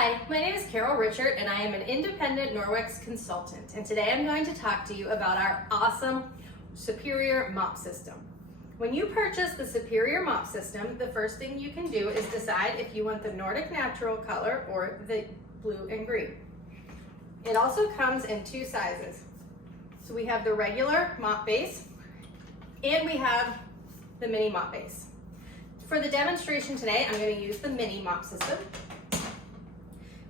Hi, my name is Carol Richard and I am an independent Norwex consultant, and today I'm going to talk to you about our awesome Superior Mop System. When you purchase the Superior Mop System, the first thing you can do is decide if you want the Nordic Natural color or the blue and green. It also comes in two sizes. So we have the regular mop base and we have the mini mop base. For the demonstration today, I'm going to use the mini mop system.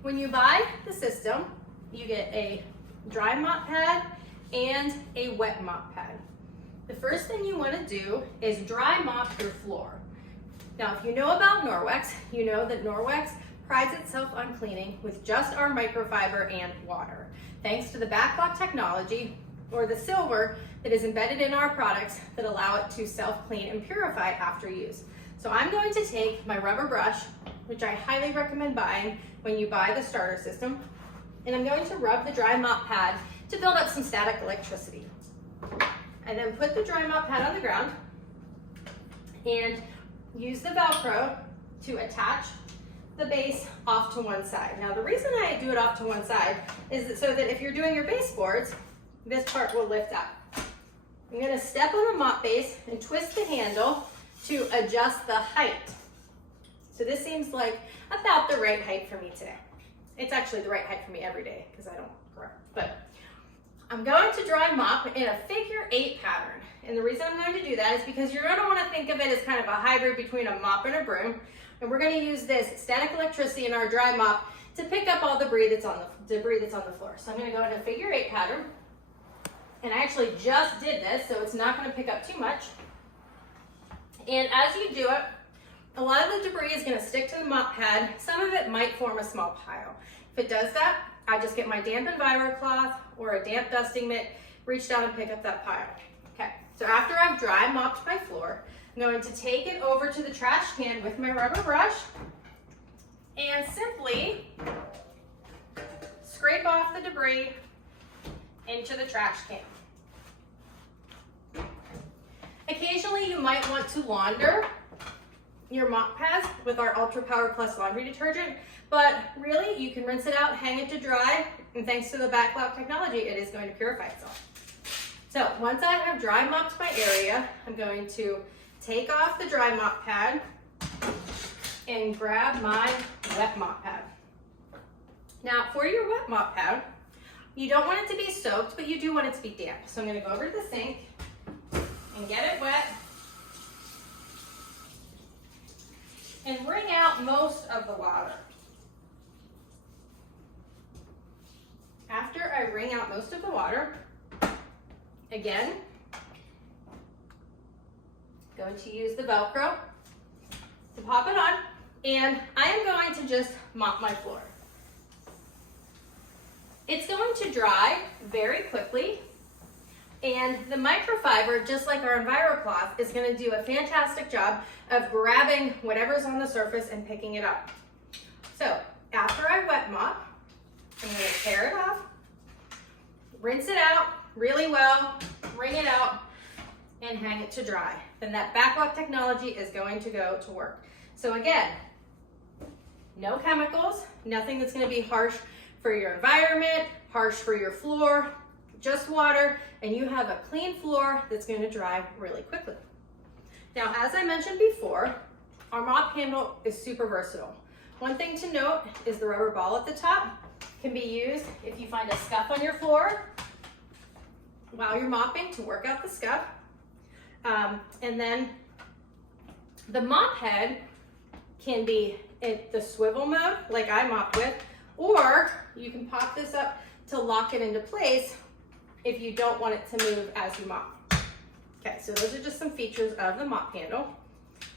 When you buy the system, you get a dry mop pad and a wet mop pad. The first thing you want to do is dry mop your floor. Now, if you know about Norwex, you know that Norwex prides itself on cleaning with just our microfiber and water. Thanks to the backlog technology, or the silver that is embedded in our products that allow it to self-clean and purify after use. So I'm going to take my rubber brush, which I highly recommend buying when you buy the starter system, and I'm going to rub the dry mop pad to build up some static electricity. And then put the dry mop pad on the ground and use the Velcro to attach the base off to one side. Now the reason I do it off to one side is so that if you're doing your baseboards, this part will lift up. I'm going to step on the mop base and twist the handle to adjust the height. So this seems like about the right height for me today. It's actually the right height for me every day because I don't grow. But I'm going to dry mop in a figure 8 pattern. And the reason I'm going to do that is because you're going to want to think of it as kind of a hybrid between a mop and a broom. And we're going to use this static electricity in our dry mop to pick up all the debris that's on the floor. So I'm going to go in a figure 8 pattern. And I actually just did this, so it's not going to pick up too much. And as you do it, a lot of the debris is going to stick to the mop pad. Some of it might form a small pile. If it does that, I just get my damp Enviro cloth or a damp dusting mitt, reach down and pick up that pile. Okay, so after I've dry mopped my floor, I'm going to take it over to the trash can with my rubber brush and simply scrape off the debris into the trash can. Occasionally you might want to launder your mop pads with our Ultra Power Plus laundry detergent, but really you can rinse it out, hang it to dry, and thanks to the backlog technology, it is going to purify itself. So once I have dry mopped my area, I'm going to take off the dry mop pad and grab my wet mop pad. Now for your wet mop pad, you don't want it to be soaked, but you do want it to be damp. So I'm going to go over to the sink and get it wet and wring out most of the water. After I wring out most of the water, again, going to use the Velcro to pop it on, and I am going to just mop my floor. It's going to dry very quickly, and the microfiber, just like our Enviro cloth, is going to do a fantastic job of grabbing whatever's on the surface and picking it up. So after I wet mop, I'm going to tear it off, rinse it out really well, wring it out, and hang it to dry. Then that backlog technology is going to go to work. So again, no chemicals, nothing that's going to be harsh for your environment, harsh for your floor, just water, and you have a clean floor that's going to dry really quickly. Now, as I mentioned before, our mop handle is super versatile. One thing to note is the rubber ball at the top can be used if you find a scuff on your floor while you're mopping to work out the scuff. And then the mop head can be in the swivel mode, like I mop with, or you can pop this up to lock it into place if you don't want it to move as you mop. Okay, so those are just some features of the mop handle.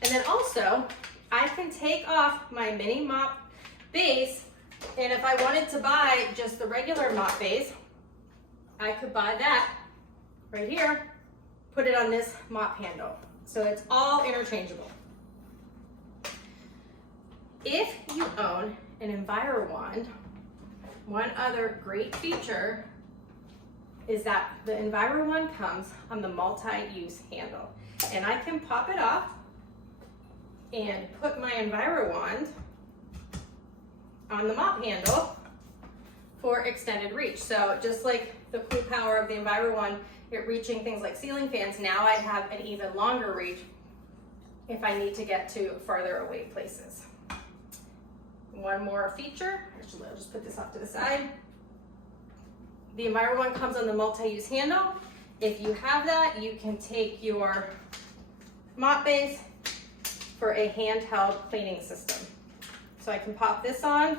And then also, I can take off my mini mop base, and if I wanted to buy just the regular mop base, I could buy that right here, put it on this mop handle. So it's all interchangeable. If you own an Enviro wand, one other great feature is that the Enviro one comes on the multi-use handle. And I can pop it off and put my Enviro wand on the mop handle for extended reach. So just like the cool power of the Enviro one, it reaching things like ceiling fans, now I have an even longer reach if I need to get to farther away places. One more feature, actually I'll just put this off to the side. The Enviro one comes on the multi-use handle. If you have that, you can take your mop base for a handheld cleaning system. So I can pop this on,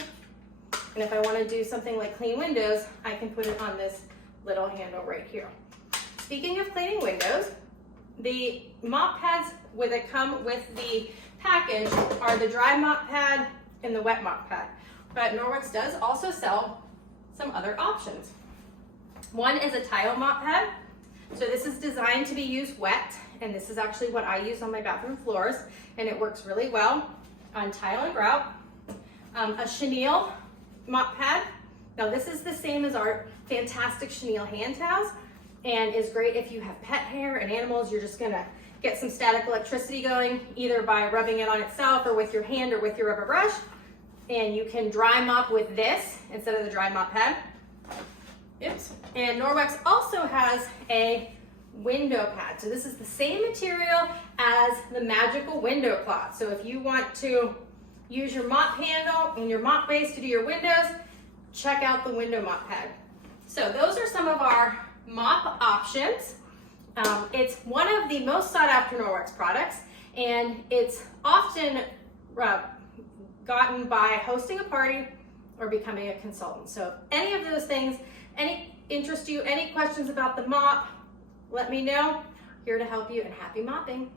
and if I want to do something like clean windows, I can put it on this little handle right here. Speaking of cleaning windows, the mop pads that come with the package are the dry mop pad and the wet mop pad. But Norwex does also sell some other options. One is a tile mop pad. So this is designed to be used wet, and this is actually what I use on my bathroom floors, and it works really well on tile and grout. A chenille mop pad. Now this is the same as our fantastic chenille hand towels, and is great if you have pet hair and animals. You're just gonna get some static electricity going, either by rubbing it on itself or with your hand or with your rubber brush. And you can dry mop with this instead of the dry mop pad. Oops. And Norwex also has a window pad. So this is the same material as the magical window cloth. So if you want to use your mop handle and your mop base to do your windows, check out the window mop pad. So those are some of our mop options. It's one of the most sought after Norwex products, and it's often gotten by hosting a party or becoming a consultant. So if any of those things, any interest you, any questions about the mop, let me know. Here to help you, and happy mopping.